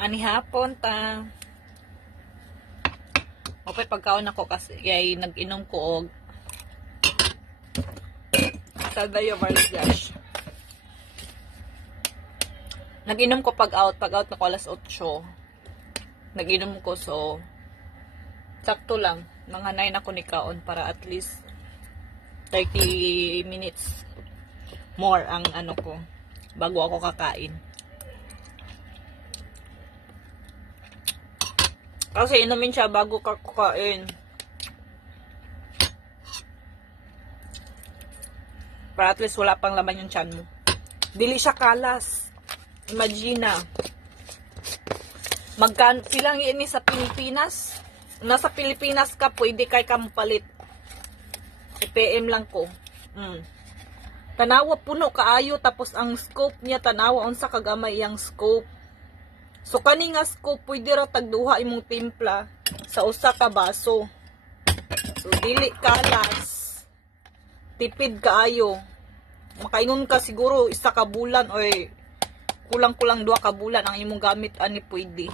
Ani hapon ta. Okay, pagkaon ako kasi kay nag-inom ko og Tadayo Marliash. Nag-inom ko pag-out na ko alas 8. Nag-inom ko so sakto lang. Mga 9 ako ni kaon para at least 30 minutes more ang ano ko bago ako kakain. Kasi inumin siya bago ka kukain. Para at least wala pang laman yung tiyan mo. Dili siya kalas. Imagine na. Magkano silang ini sa Pilipinas? Nasa Pilipinas ka, pwede kay kampalit. IPM lang ko. Tanawa puno kaayo tapos ang scope niya tanawa unsa kagamay iyang scope. So kani nga scope pwede ra tagduha imong timpla sa usa ka baso. So dili kalas. Tipid kaayo. Makainom ka siguro isa ka bulan or kulang-kulang 2 ka bulan ang imong gamit ani pwede.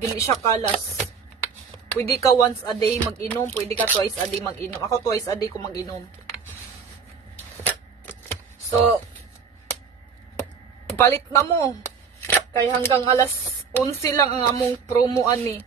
Dili siya kalas. Pwede ka once a day mag-inom, pwede ka twice a day mag-inom. Ako twice a day ko mag-inom. So palit na mo. Kay hanggang alas 11 lang ang among promo ani.